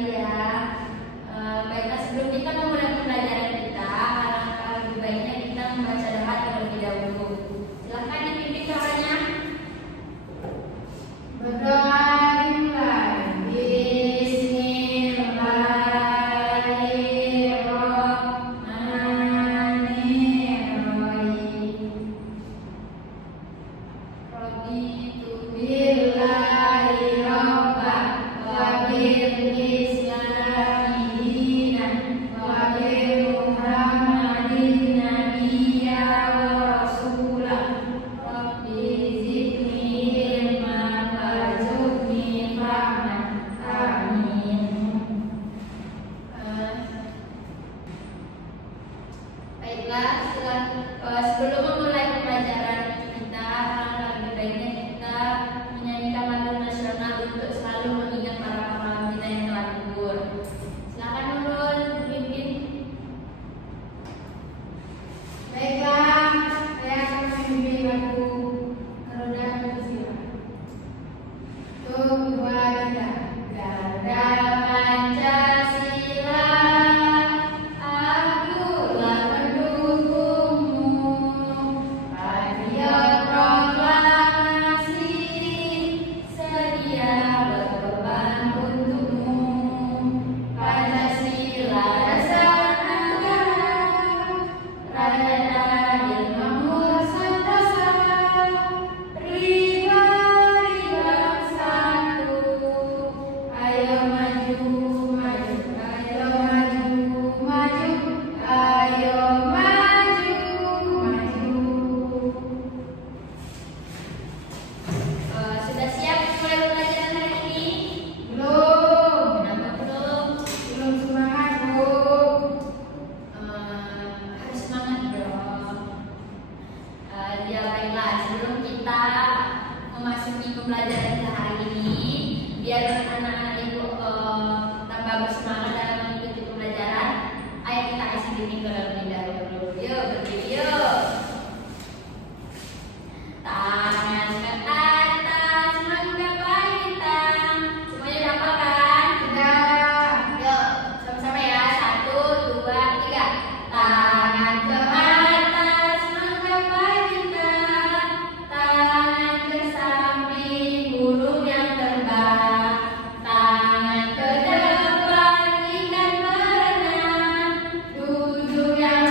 lagi ya. Baiklah, sebelum kita memulai pembelajaran kita, alangkah lebih baiknya kita membaca doa terlebih dahulu. Silakan dipimpin doanya. Berdoa dimulai. Sebelum memulai pembelajaran kita, lebih baiknya kita menyanyikan lagu nasional untuk selalu mengingat para pahlawan kita yang telah gugur. Silakan Nurul dipimpin. Baiklah, saya akan memimpin lagu Garuda Pancasila. 1, 2, 3. Garuda Pancasila, akulah pendukungmu. Patriot proklamasi, sedia berkorban untukmu. Pancasila dasar negara, rakyat adil makmur sentosa, pribadi bersatu. Ayo maju, maju, ayo maju, maju, ayo maju, maju. Sudah siap mulai pembelajaran hari ini? Belum. Kenapa belum? Belum semangat, Bu. Harus semangat dong. Ya baiklah, sebelum kita memasuki pembelajaran kita hari ini, biar anak-anak ibu tambah bersemangat dalam mengikuti pembelajaran, ayo kita isi diri terlebih dahulu. Yuk, berdiri yuk. Tangan ke atas menggapai bintang. Semuanya udah hafal kan? Sudah. Yuk, sama-sama ya. 1, 2, 3. Tangan ke atas menggapai bintang. Tangan ke samping burung yang terbang. Tangan ke depan ikan berenang. Duduk yang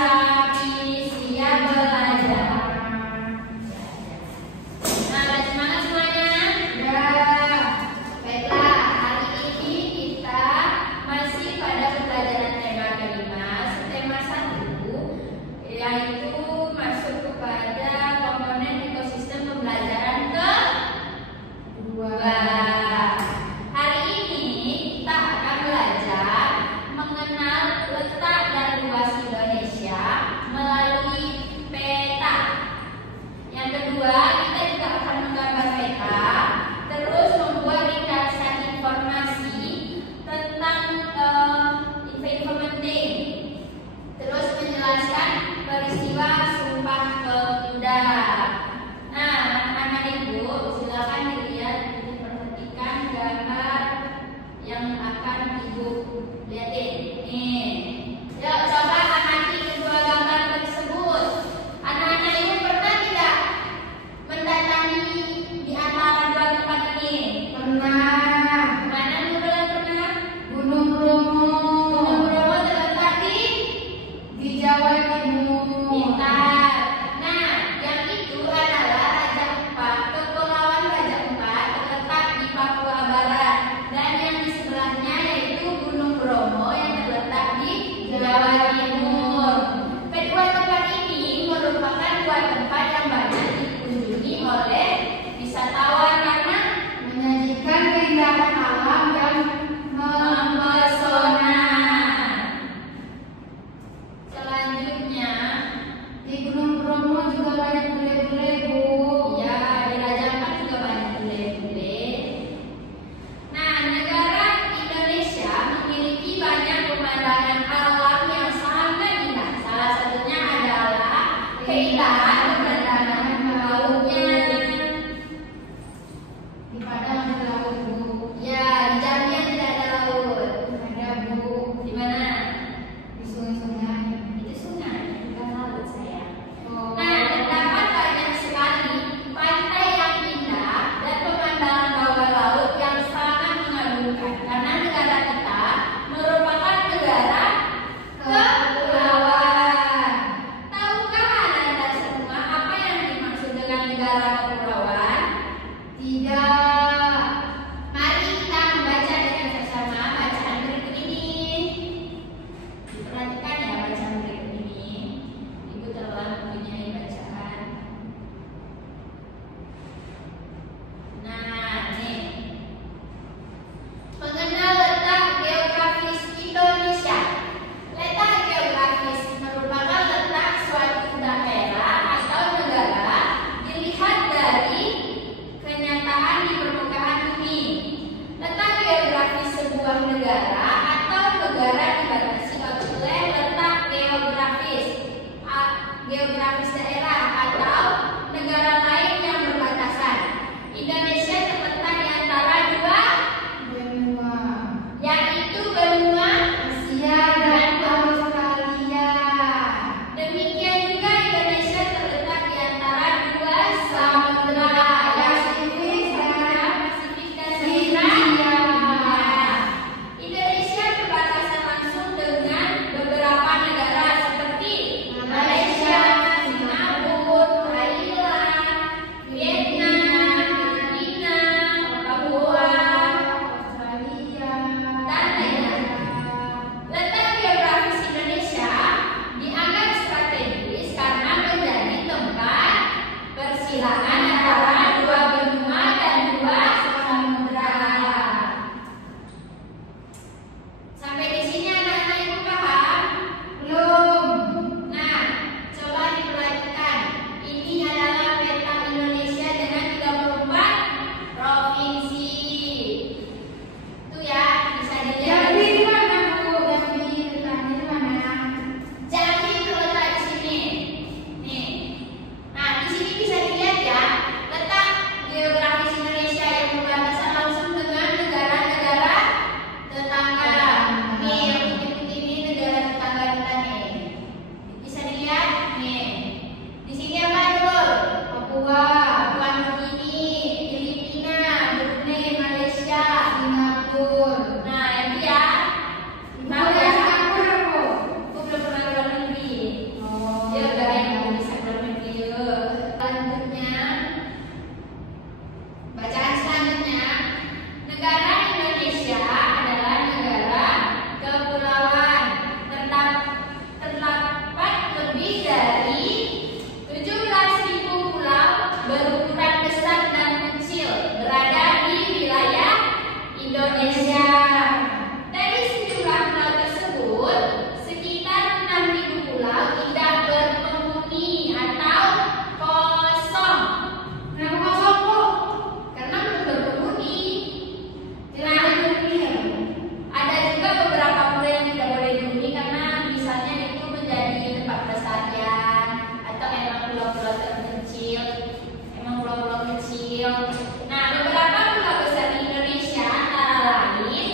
Indonesia. Dari sejumlah pulau tersebut, sekitar 6.000 pulau tidak berpenghuni atau kosong. Kenapa kosong, Bu? Karena belum berpenghuni. Dilarang berhuni ya, Bu? Ada juga beberapa pulau yang tidak boleh dihuni karena misalnya itu menjadi tempat pelestarian atau emang pulau-pulau terpencil, emang pulau-pulau kecil. Nah, beberapa pulau besar di Indonesia antara lain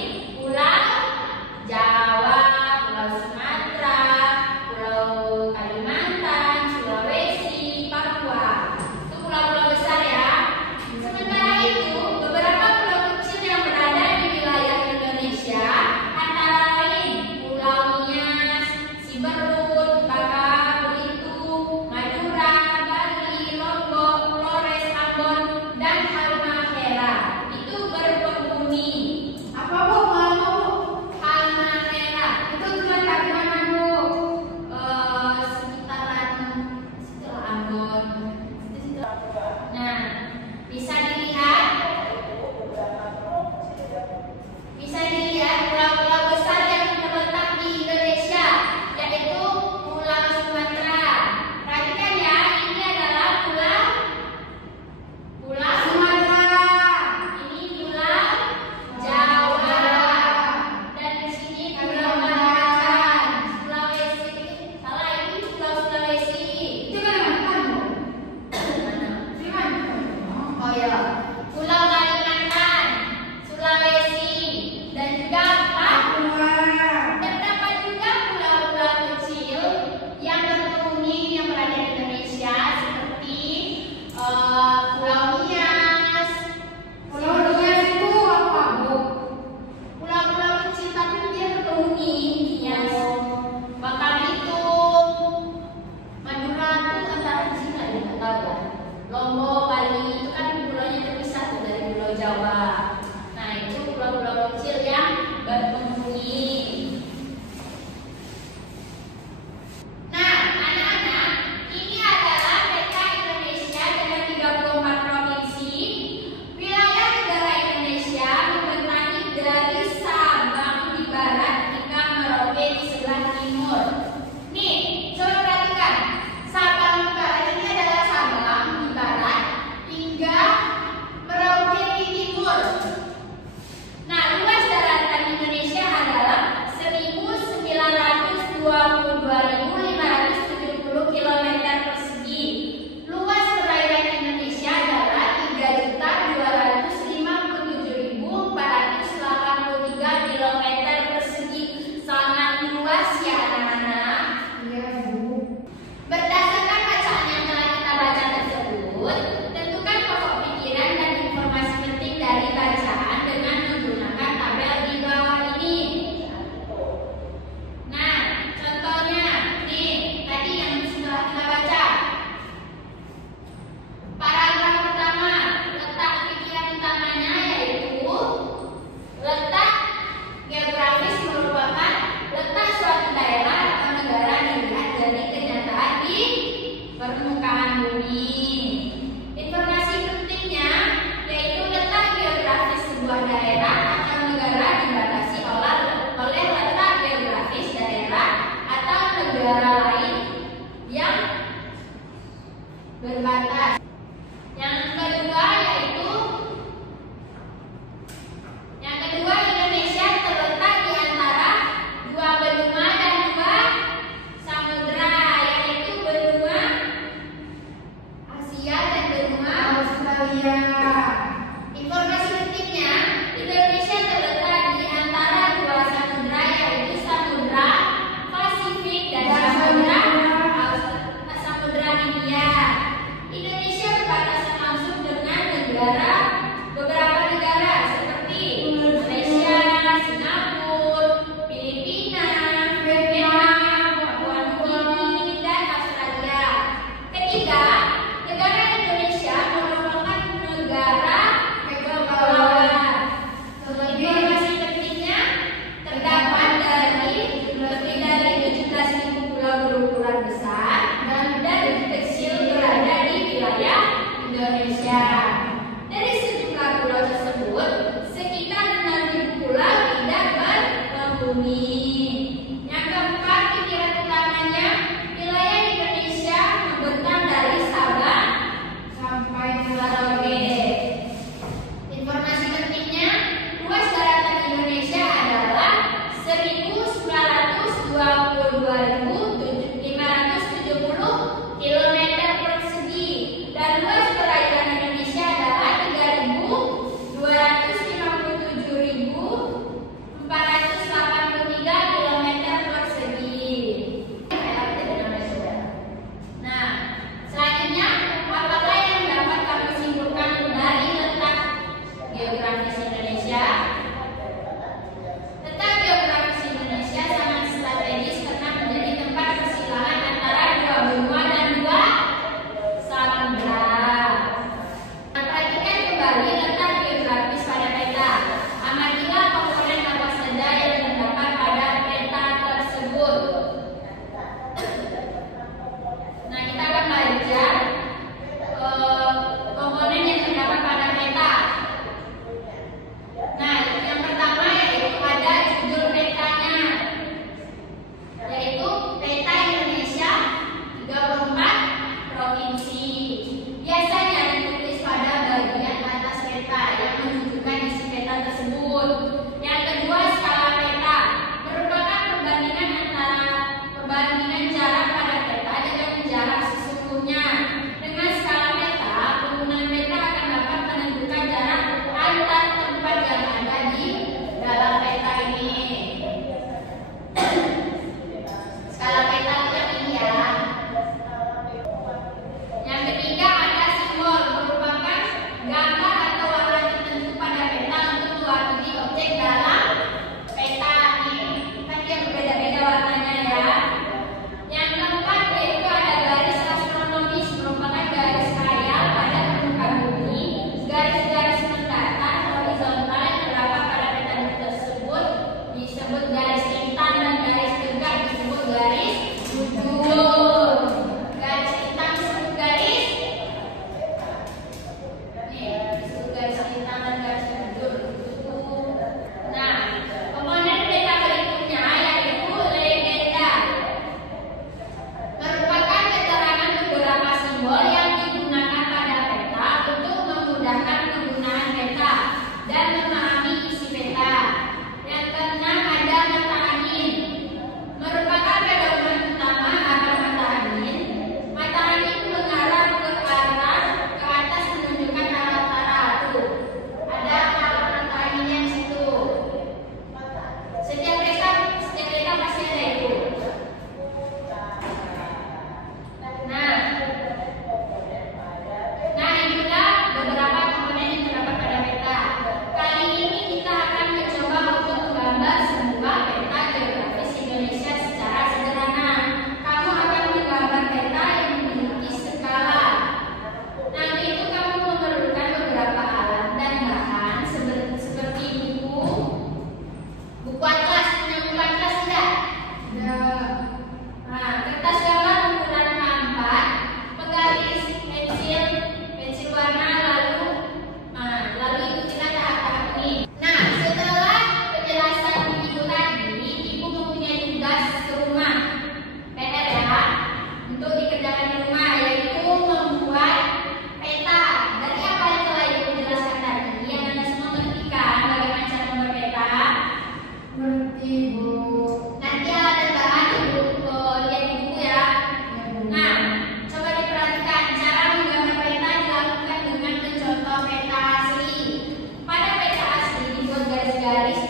berbaris,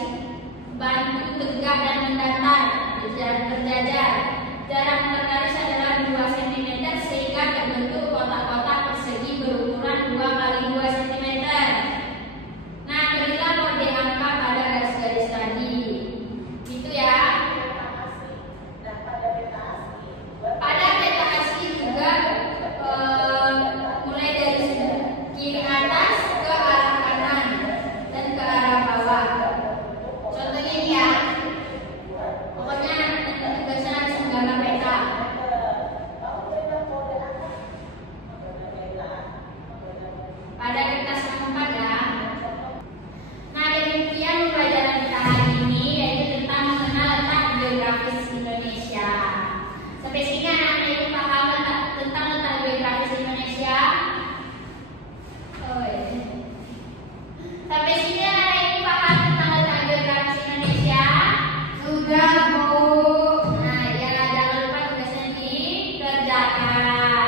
bantu tegak dan mendatar, berjajar. Jarak tergaris adalah 2 cm sehingga terbentuk kotak-kotak persegi berukuran 2 kali 2 cm. Nah, berilah kode angka pada garis-garis tadi. Gitu ya. Pada peta asli juga mulai dari kiri atas ke arah kanan dan ke arah bawah. Contohnya ini ya. Pokoknya tugasnya harus menggambar peta. Pada kertas yang 4 ya. Nah, demikian pembelajaran kita hari ini, yaitu tentang mengenal letak geografis Indonesia. Sampai sini anak-anak ibu paham tentang letak geografis Indonesia? Sampai sini anak-anak ibu paham tentang letak geografis Indonesia? Sudah, Bu. Nah, ya jangan lupa tugasnya dikerjakan.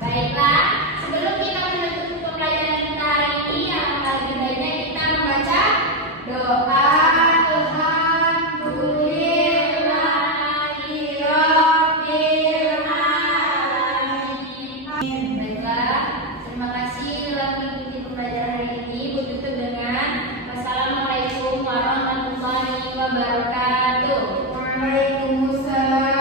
Baiklah, sebelum kita menutup pembelajaran kita hari ini, alangkah lebih baiknya kita membaca doa. Baiklah, terima kasih telah mengikuti pembelajaran hari ini. Ibu tutup dengan wassalamualaikum warahmatullahi wabarakatuh. Waalaikumsalam.